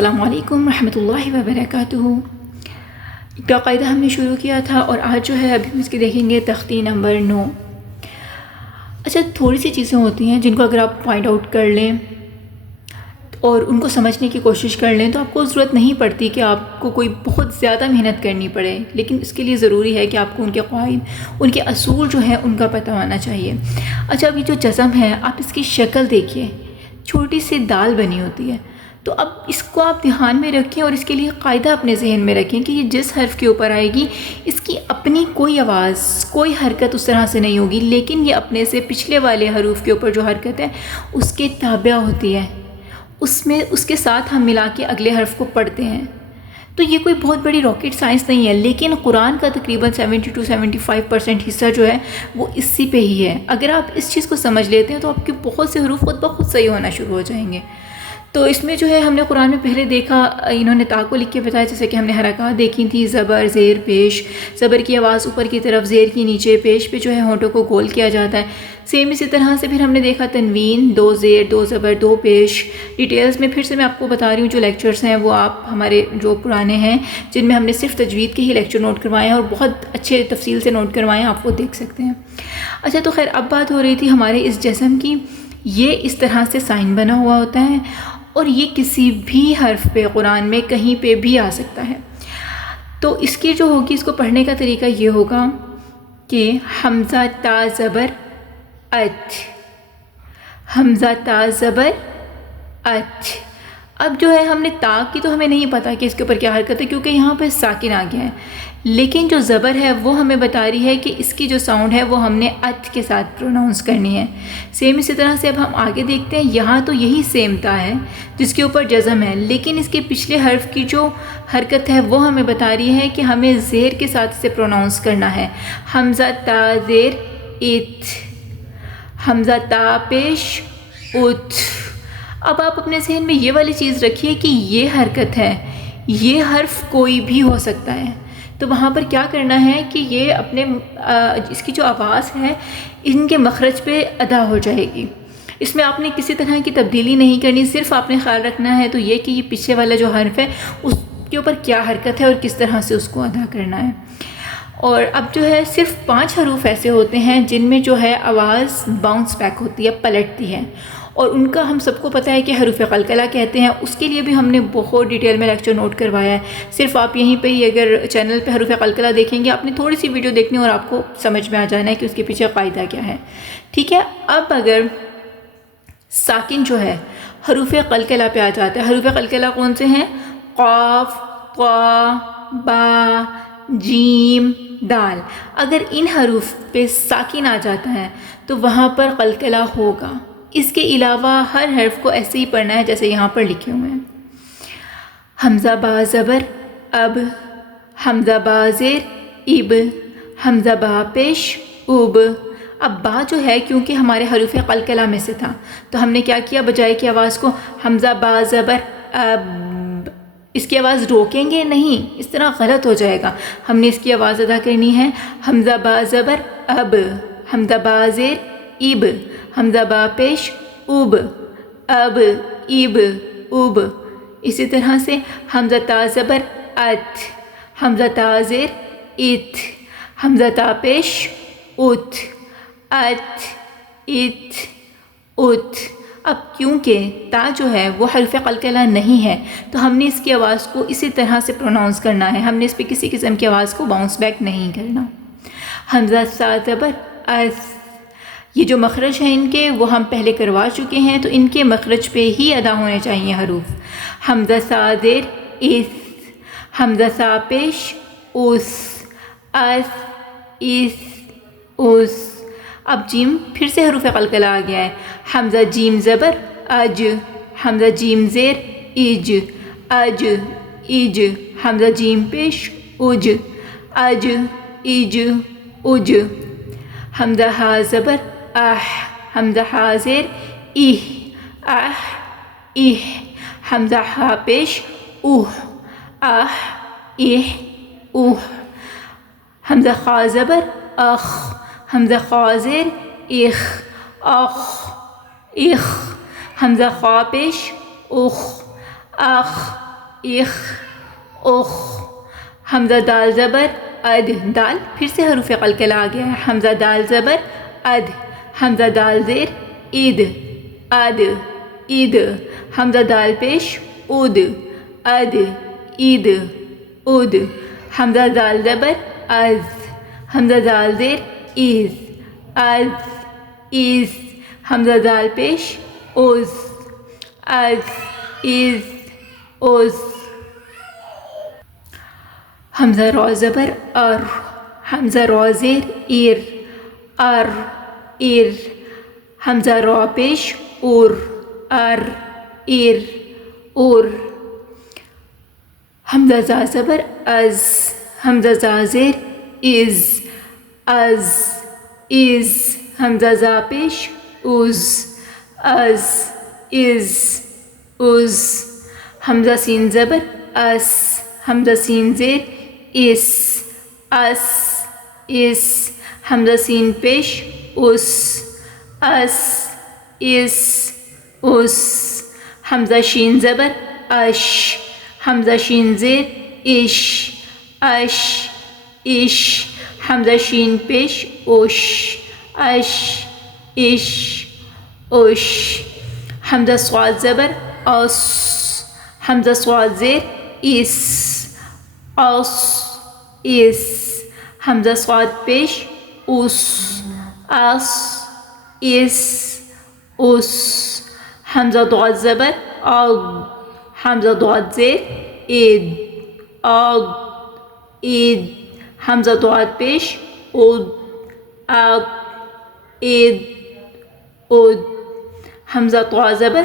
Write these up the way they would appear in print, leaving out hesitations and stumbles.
السلام علیکم ورحمۃ اللہ وبرکاتہ۔ ایک قاعدہ ہم نے شروع کیا تھا اور آج جو ہے ابھی ہم اس کی دیکھیں گے تختی نمبر 9۔ اچھا، تھوڑی سی چیزیں ہوتی ہیں جن کو اگر آپ فائنڈ آؤٹ کر لیں اور ان کو سمجھنے کی کوشش کر لیں تو آپ کو ضرورت نہیں پڑتی کہ آپ کو کوئی بہت زیادہ محنت کرنی پڑے، لیکن اس کے لیے ضروری ہے کہ آپ کو ان کے قواعد، ان کے اصول جو ہیں ان کا پتہ ہونا چاہیے۔ اچھا، ابھی جو جزم ہے آپ اس کی شکل دیکھیے، چھوٹی سی دال بنی ہوتی ہے، تو اب اس کو آپ دھیان میں رکھیں اور اس کے لیے قاعدہ اپنے ذہن میں رکھیں کہ یہ جس حرف کے اوپر آئے گی اس کی اپنی کوئی آواز، کوئی حرکت اس طرح سے نہیں ہوگی، لیکن یہ اپنے سے پچھلے والے حروف کے اوپر جو حرکت ہے اس کے تابع ہوتی ہے، اس کے ساتھ ہم ملا کے اگلے حرف کو پڑھتے ہیں۔ تو یہ کوئی بہت بڑی راکٹ سائنس نہیں ہے، لیکن قرآن کا تقریباً 70-75% حصہ جو ہے وہ اسی پہ ہی ہے۔ اگر آپ اس چیز کو سمجھ لیتے ہیں تو آپ کے بہت سے حروف خود بخود صحیح ہونا شروع ہو جائیں گے۔ تو اس میں جو ہے ہم نے قرآن میں پہلے دیکھا، انہوں نے تا کو لکھ کے بتایا، جیسے کہ ہم نے حرکات دیکھی تھی، زبر، زیر، پیش، زبر کی آواز اوپر کی طرف، زیر کی نیچے، پیش پہ جو ہے ہونٹوں کو گول کیا جاتا ہے۔ سیم اسی طرح سے پھر ہم نے دیکھا تنوین، 2 زیر، 2 زبر، 2 پیش۔ ڈیٹیلز میں پھر سے میں آپ کو بتا رہی ہوں، جو لیکچرز ہیں وہ آپ ہمارے جو پرانے ہیں جن میں ہم نے صرف تجوید کے ہی لیکچر نوٹ کروائے ہیں اور بہت اچھے تفصیل سے نوٹ کروائے ہیں، آپ وہ دیکھ سکتے ہیں۔ اچھا، تو خیر اب بات ہو رہی تھی ہمارے اس جسم کی۔ یہ اس طرح سے سائن بنا ہوا ہوتا ہے اور یہ کسی بھی حرف پہ قرآن میں کہیں پہ بھی آ سکتا ہے۔ تو اس کی جو ہوگی، اس کو پڑھنے کا طریقہ یہ ہوگا کہ حمزہ تا زبر اچ، حمزہ تا زبر اچ۔ اب جو ہے ہم نے تا کی تو ہمیں نہیں پتا کہ اس کے اوپر کیا حرکت ہے کیونکہ یہاں پہ ساکن آ گیا ہے، لیکن جو زبر ہے وہ ہمیں بتا رہی ہے کہ اس کی جو ساؤنڈ ہے وہ ہم نے اچ کے ساتھ پروناؤنس کرنی ہے۔ سیم اسی طرح سے اب ہم آگے دیکھتے ہیں، یہاں تو یہی سیم تا ہے جس کے اوپر جزم ہے، لیکن اس کے پچھلے حرف کی جو حرکت ہے وہ ہمیں بتا رہی ہے کہ ہمیں زیر کے ساتھ اسے پروناؤنس کرنا ہے۔ حمزہ تا زیر ات، حمزہ تا پیش ات۔ اب آپ اپنے ذہن میں یہ والی چیز رکھیے کہ یہ حرکت ہے، یہ حرف کوئی بھی ہو سکتا ہے، تو وہاں پر کیا کرنا ہے کہ یہ اپنے اس کی جو آواز ہے ان کے مخرج پہ ادا ہو جائے گی۔ اس میں آپ نے کسی طرح کی تبدیلی نہیں کرنی، صرف آپ نے خیال رکھنا ہے تو یہ کہ یہ پیچھے والا جو حرف ہے اس کے اوپر کیا حرکت ہے اور کس طرح سے اس کو ادا کرنا ہے۔ اور اب جو ہے صرف 5 حروف ایسے ہوتے ہیں جن میں جو ہے آواز باؤنس بیک ہوتی ہے، پلٹتی ہے، اور ان کا ہم سب کو پتہ ہے کہ حروف قلقلہ کہتے ہیں۔ اس کے لیے بھی ہم نے بہت ڈیٹیل میں لیکچر نوٹ کروایا ہے، صرف آپ یہیں پہ ہی اگر چینل پہ حروف قلقلہ دیکھیں گے، آپ نے تھوڑی سی ویڈیو دیکھنی اور آپ کو سمجھ میں آ جانا ہے کہ اس کے پیچھے قاعدہ کیا ہے، ٹھیک ہے۔ اب اگر ساکن جو ہے حروف قلقلہ پہ آ جاتا ہے، حروف قلقلہ کون سے ہیں؟ قاف، طا، با، جیم، دال۔ اگر ان حروف پہ ساکن آ جاتا ہے تو وہاں پر قلقلہ ہوگا۔ اس کے علاوہ ہر حرف کو ایسے ہی پڑھنا ہے جیسے یہاں پر لکھے ہوئے ہیں۔ حمزہ با زبر اب، حمزہ با زیر اب، حمزہ با پیش اب۔ اب با جو ہے کیونکہ ہمارے حروف قلقلہ میں سے تھا تو ہم نے کیا کیا، بجائے کہ آواز کو حمزہ با زبر اب، اس کی آواز روکیں گے نہیں، اس طرح غلط ہو جائے گا۔ ہم نے اس کی آواز ادا کرنی ہے حمزہ با زبر اب، حمزہ با زیر اب، حمزہ با پیش اب، اب، اب، اب۔ اسی طرح سے حمزہ تا زبر ات، حمزہ تا زیر ات، حمزہ تا پیش ات، ات، ات، ات۔ اب کیونکہ تا جو ہے وہ حرف قلقلہ نہیں ہے تو ہم نے اس کی آواز کو اسی طرح سے پروناؤنس کرنا ہے، ہم نے اس پہ کسی قسم کی آواز کو باؤنس بیک نہیں کرنا۔ حمزہ سا زبر اس، یہ جو مخرج ہیں ان کے وہ ہم پہلے کروا چکے ہیں تو ان کے مخرج پہ ہی ادا ہونے چاہیے حروف۔ حمزہ سا زیر اس، حمزہ سا پیش اس، اس، اس، اس۔ اب جیم پھر سے حروف قلقلہ آ گیا ہے، حمزہ جیم زبر اج، حمزہ جیم زیر اج، اج، اج، حمزہ جیم پیش اج، اج، اج، اج۔ حمزہ ہا زبر اح، حمزہ ہا زیر اہ، اح، اہ، حمزہ ہا پیش اوہ، اح، اہ، اوہ۔ حمزہ خا زبر اخ، حمزہ خا زیر اخ، اخ، اخ، حمزہ خا پیش اخ، اخ، اخ اخ. حمزہ دال زبر اد دال، پھر سے حروف قلقلہ آ گیا ہے. حمزہ دال زبر اد. حمزہ دال زیر عید اد عید. حمزہ دال پیش اد اد عید اد. حمزہ دال زبر از. حمزہ دال زیر ایز از ایز. حمزہ دال پیش اوز از ایز اوز. حمزہ را زبر ار. حمزہ را زیر ایر ار ایر. حمزہ را پیش اور ار ایر اور. حمزہ زا زبر از. حمزہ زا زیر از از از. حمزہ زا پیش اوز از از اوز. حمزہ سین زبر اس. حمزہ سین زیر اس اس اس. حمزہ سین پیش اس اس اس اس. حمزہ شین زبر اش. حمزہ شین زیر اش اش اش. حمزہ شین پیش اوش اش اش اوش. حمزہ صاد زبر اس. حمزہ صاد زیر اس اس اس. حمزہ صاد پیش اس اس اس اس. حمزہ ضاد زبر اض. حمزہ ضاد زیر اید اض اید. حمزہ ضاد پیش اد اد اید اد. حمزہ طا زبر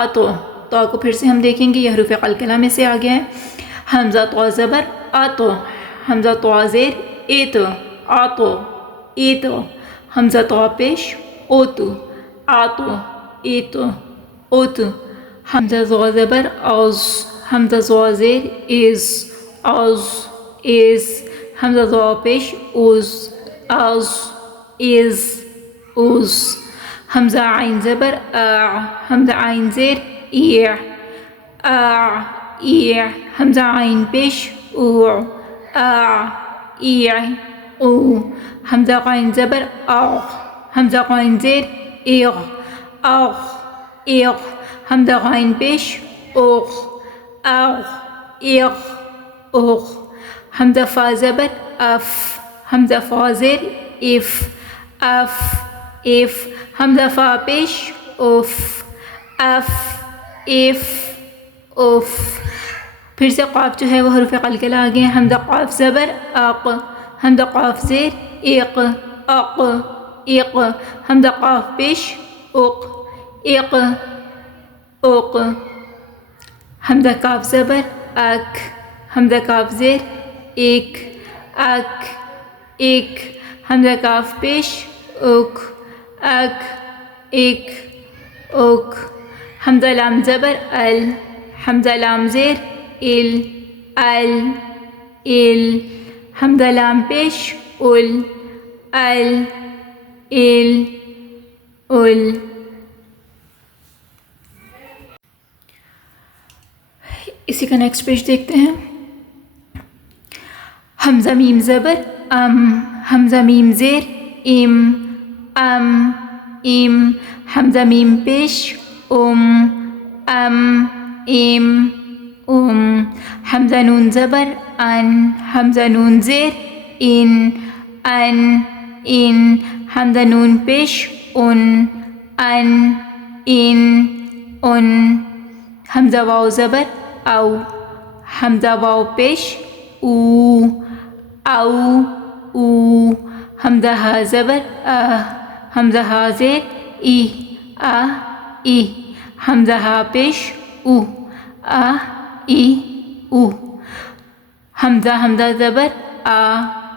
آتو. طا کو پھر سے ہم دیکھیں گے، یہ حروف قلقلہ میں سے آ گیا ہے. حمزہ طا زبر آتو. حمزہ طا زیر ایت آتو ایت. حمزہ طا پیش اوت آتو ایت اوت. حمزہ ضا زبر از. حمزہ ضا زیر از از از. حمزہ ضا پیش اوز از از اوز. حمزہ عین زبر آ. حمزہ عین زیر ای آ ای. حمزہ عین پیش او آ ای او. حمزہ قین زبر اغ. حمزہ قین زیر اغ اغ اغ. حمزہ غین پیش اغ اغ اغ اغ. حمزہ فا زبر اف. حمزہ فا زیر اف اف اف. حمزہ فا پیش اف اف اف اف. پھر سے قاف جو ہے وہ حروف قلقلہ آ گئے ہیں. حمزہ قاف زبر اق. حمزہ قاف زیر اق اق اق. حمزہ قاف پیش اق اق اق. حمزہ کاف زبر اک. حمزہ کاف زیر ایک اک ایک. حمزہ کاف پیش اک اک ایک اک. حمزہ لام زبر ال. حمزہ لام زیر ال ال ال. حمزہ لام پیش ال ال ال ال. اسی کا نیکسٹ پیج دیکھتے ہیں. حمزہ میم زبر ام. حمزہ میم زیر ام ام ام. حمزہ میم پیش ام ام ام. حمزہ نون زبر ان. حمزہ نون زیر ان ان. حمزہ نون پیش ان ان. حمزہ واو زبر او. حمزہ واو پیش او او او. حمزہ ہا زبر حمزہ ہا زیر ای ای. حمزہ ہا پیش او ای او. حمزہ حمزہ زبر آ.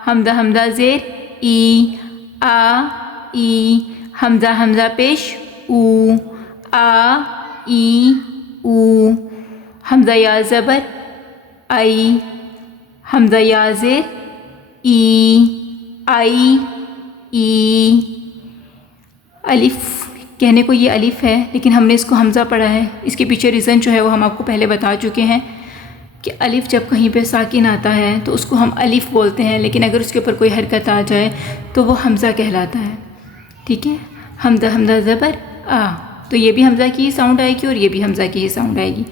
حمزہ حمزہ زیر ای ای. حمزہ حمزہ پیش او ای او. حمزہ یا زبر ای. حمزہ یا زیر ای ای. الف کہنے کو یہ الف ہے لیکن ہم نے اس کو حمزہ پڑھا ہے. اس کے پیچھے ریزن جو ہے وہ ہم آپ کو پہلے بتا چکے ہیں. کہ الف جب کہیں پہ ساکن آتا ہے تو اس کو ہم الف بولتے ہیں، لیکن اگر اس کے اوپر کوئی حرکت آ جائے تو وہ حمزہ کہلاتا ہے. ٹھیک ہے، حمزہ حمزہ زبر آ، تو یہ بھی حمزہ کی ہی ساؤنڈ آئے گی اور یہ بھی حمزہ کی ہی ساؤنڈ آئے گی.